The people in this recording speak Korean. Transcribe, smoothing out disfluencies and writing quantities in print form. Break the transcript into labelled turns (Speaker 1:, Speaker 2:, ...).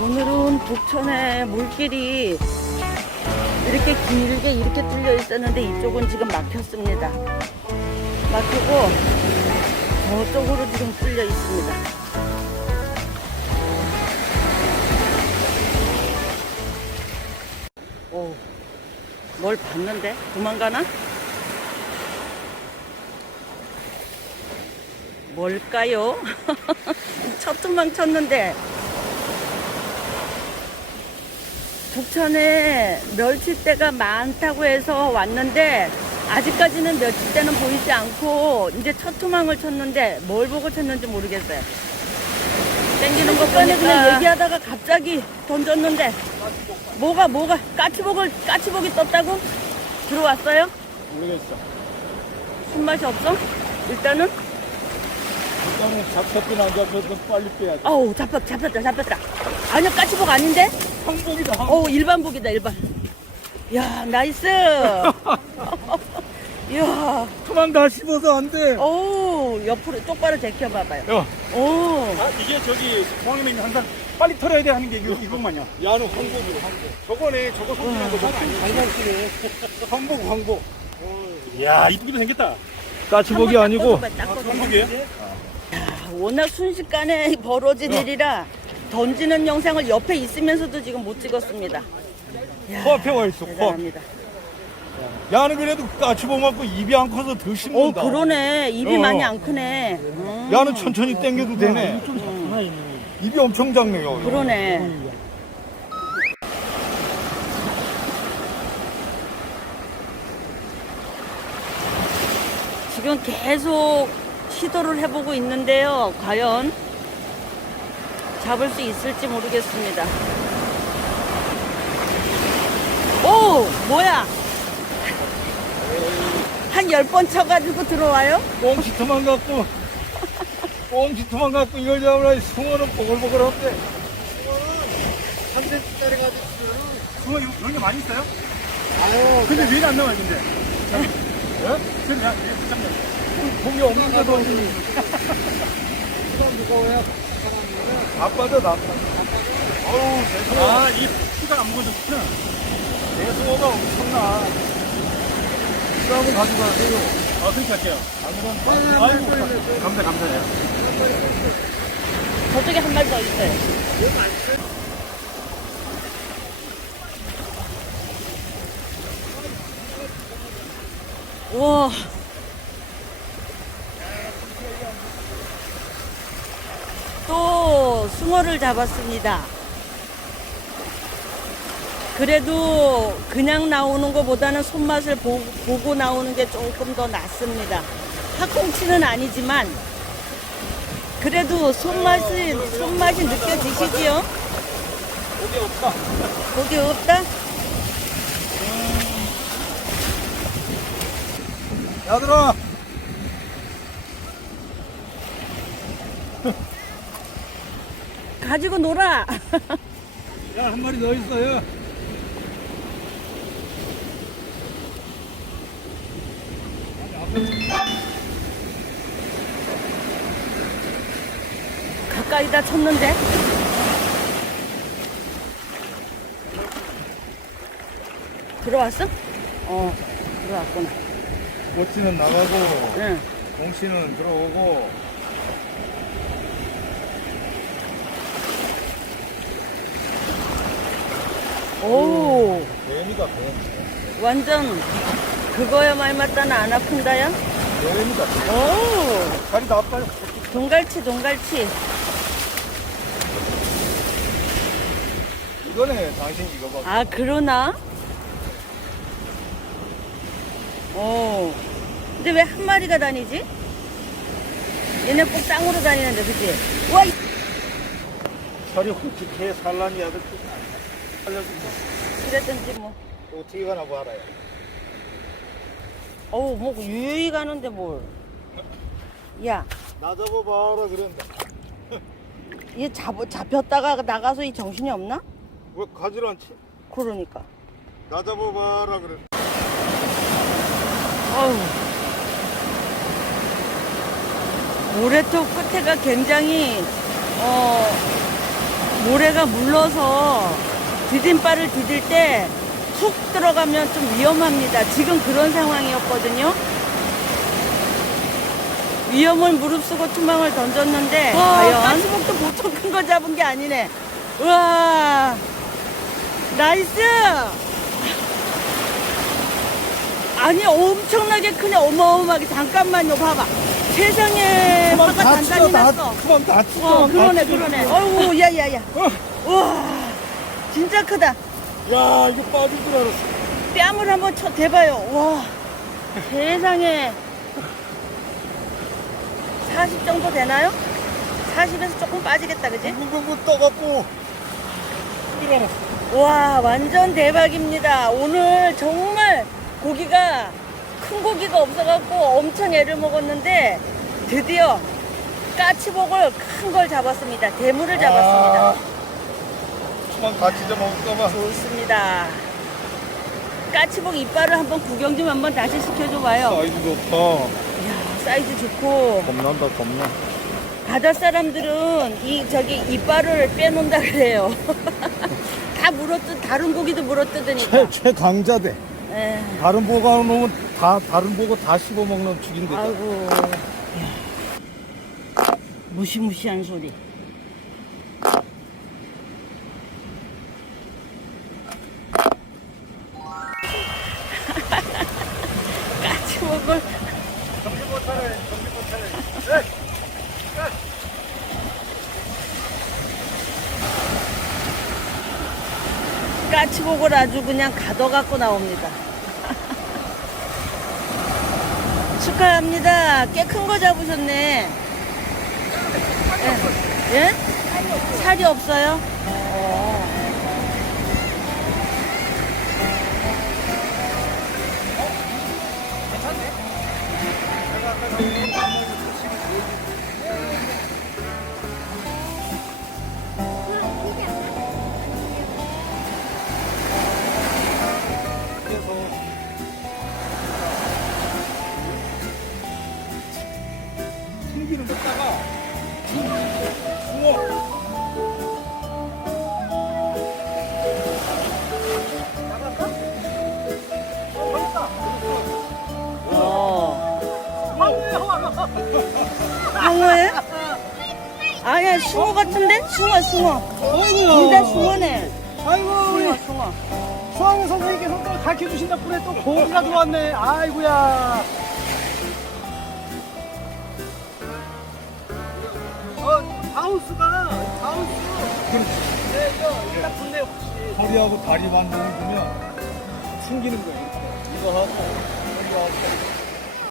Speaker 1: 오늘은 북천에 물길이 이렇게 길게 이렇게 뚫려 있었는데 이쪽은 지금 막혔습니다. 막히고 저쪽으로 지금 뚫려 있습니다. 오, 뭘 봤는데? 도망가나? 뭘까요? 첫 도망 쳤는데 북천에 멸치대가 많다고 해서 왔는데 아직까지는 멸치대는 보이지 않고 이제 첫 투망을 쳤는데 뭘 보고 쳤는지 모르겠어요. 땡기는 거 뻔히 그냥 얘기하다가 갑자기 던졌는데 뭐가 까치복이 떴다고? 들어왔어요?
Speaker 2: 모르겠어.
Speaker 1: 손맛이 없어? 일단은
Speaker 2: 잡혔든 안 잡혔든 빨리 빼야지.
Speaker 1: 어우 잡혔다. 아니요 까치복 아닌데?
Speaker 2: 항복이다.
Speaker 1: 일반복이다 일반. 야 나이스. 이야.
Speaker 2: 그만 다 씹어서 안 돼.
Speaker 1: 오 옆으로 똑바로 제껴봐봐요.
Speaker 2: 야.
Speaker 1: 오.
Speaker 2: 아, 이게 저기 공항이면 항상 빨리 털어야 돼 하는 게 이것만이야. 야는 항복이고 항복. 저거네, 저거 손질한 거 저거 아니야. 항복이네. 항복. 이야, 이쁘기도 생겼다. 까치복이 아니고 항복이에요?
Speaker 1: 워낙 순식간에 벌어진 일이라 던지는 영상을 옆에 있으면서도 지금 못 찍었습니다.
Speaker 2: 코앞에 와 있어. 코앞.
Speaker 1: 대단합니다.
Speaker 2: 야는 그래도 까치복 맞고 입이 안 커서 더
Speaker 1: 오
Speaker 2: 씹는다.
Speaker 1: 그러네. 입이 많이 안 크네.
Speaker 2: 야는 천천히 당겨도 되네. 입이 엄청 작네요.
Speaker 1: 그러네. 지금 계속 시도를 해보고 있는데요. 과연 잡을 수 있을지 모르겠습니다. 오! 뭐야? 한 10번 쳐가지고 들어와요?
Speaker 2: 꽁치토만 갖고 이걸 잡으라. 숭어는 보글보글한데. 숭어는 3cm짜리 가지고 숭어 이런 게 많이 있어요? 아유. 근데 왜 안 나와요, 근데? 예? 지금 야, 공이 없는데도 무거워요. 아빠도 나. 어우, 대숭어. 아, 이 피가 안 묻어졌구나. 대숭어가 엄청나. 이거 한번 가져가세요. 아, 그렇게 할게요. 아이고, 감사해요.
Speaker 1: 저쪽에 한 마리 더 있어요. 우와. 또 숭어를 잡았습니다. 그래도 그냥 나오는 것보다는 손맛을 보고 나오는 게 조금 더 낫습니다. 핫꽁치는 아니지만 그래도 손맛이 느껴지시지요?
Speaker 2: 고기 없다.
Speaker 1: 고기 없다?
Speaker 2: 야들아.
Speaker 1: 가지고 놀아.
Speaker 2: 야, 한 마리 더 있어요.
Speaker 1: 가까이다 쳤는데? 들어왔어? 들어왔구나.
Speaker 2: 꼬치는 나가고,
Speaker 1: 응.
Speaker 2: 공치는 들어오고.
Speaker 1: 오,
Speaker 2: 뱀이다, 뱀.
Speaker 1: 완전 그거야 말 맞다나 안 아픈다야?
Speaker 2: 뱀이다, 뱀.
Speaker 1: 오,
Speaker 2: 다리 나빠요.
Speaker 1: 동갈치.
Speaker 2: 이거네, 당신 이거 봐.
Speaker 1: 아, 그러나? 오, 근데 왜 한 마리가 다니지? 얘네 꼭 땅으로 다니는데, 그치? 와,
Speaker 2: 살이 굵직해, 산란이 아들 살려준다.
Speaker 1: 그랬던지 뭐.
Speaker 2: 어떻게 가나 뭐 알아요.
Speaker 1: 어우, 뭐, 유유히 가는데 뭘. 야,
Speaker 2: 나 잡아봐라, 그런다.
Speaker 1: 얘 잡혔다가 나가서 이 정신이 없나?
Speaker 2: 왜 가지를 않지?
Speaker 1: 그러니까.
Speaker 2: 나 잡아봐라, 그래.
Speaker 1: 어우. 모래톱 끝에가 굉장히 모래가 물러서 디딤발을 디딜 때 툭 들어가면 좀 위험합니다. 지금 그런 상황이었거든요. 위험을 무릅쓰고 투망을 던졌는데 과연 까치복도 보통 큰 거 잡은 게 아니네. 우와, 나이스. 아니 엄청나게 크네. 어마어마하게. 잠깐만요, 봐봐. 세상에 화가 단단히 났어.
Speaker 2: 그만 다 찢어.
Speaker 1: 그러네. 어이구, 야야야. 우와, 진짜 크다.
Speaker 2: 야, 이거 빠질 줄 알았어.
Speaker 1: 뺨을 한번 대봐요. 와, 세상에. 40 정도 되나요? 40에서 조금 빠지겠다, 그지?
Speaker 2: 붕붕붕 떠갖고. 줄 알았어.
Speaker 1: 와, 완전 대박입니다. 오늘 정말 고기가, 큰 고기가 없어갖고 엄청 애를 먹었는데 드디어 까치복을 큰 걸 잡았습니다. 대물을 잡았습니다.
Speaker 2: 그만 다 찢어 먹을까봐.
Speaker 1: 좋습니다. 까치복 이빨을 한번 구경 좀 한번 다시 시켜줘봐요.
Speaker 2: 사이즈 좋다.
Speaker 1: 이야, 사이즈 좋고.
Speaker 2: 겁난다, 겁나.
Speaker 1: 바다 사람들은 이빨을 빼놓는다 그래요. 다 다른 고기도 물어뜯으니까.
Speaker 2: 최강자대.
Speaker 1: 에,
Speaker 2: 다른 보고 놓으면 다른 보고 다 씹어 먹는 죽인데.
Speaker 1: 아이고. 무시무시한 소리. 까치복을.
Speaker 2: 정신 못 차려, 정신 못 차려.
Speaker 1: 까치복을 아주 그냥 가둬갖고 나옵니다. 축하합니다. 꽤 큰 거 잡으셨네. 예? 예? 살이 없어요?
Speaker 2: 튕기는 걷다가 붕어.
Speaker 1: 황어예요? 아니야, 숭어 같은데? 숭어. 둘 다 숭어네.
Speaker 3: 아이고,
Speaker 1: 숭어.
Speaker 3: 수학의 선생님께서 또 가르쳐 주신 덕분에 또 고기가 들어왔네. 아이고야. 바운스.
Speaker 2: 그렇지.
Speaker 3: 네, 이거 딱 좋네요, 혹시.
Speaker 2: 허리하고 다리 반동을 보면 튕기는 거야. 이렇게. 이거 하고, 허리하고.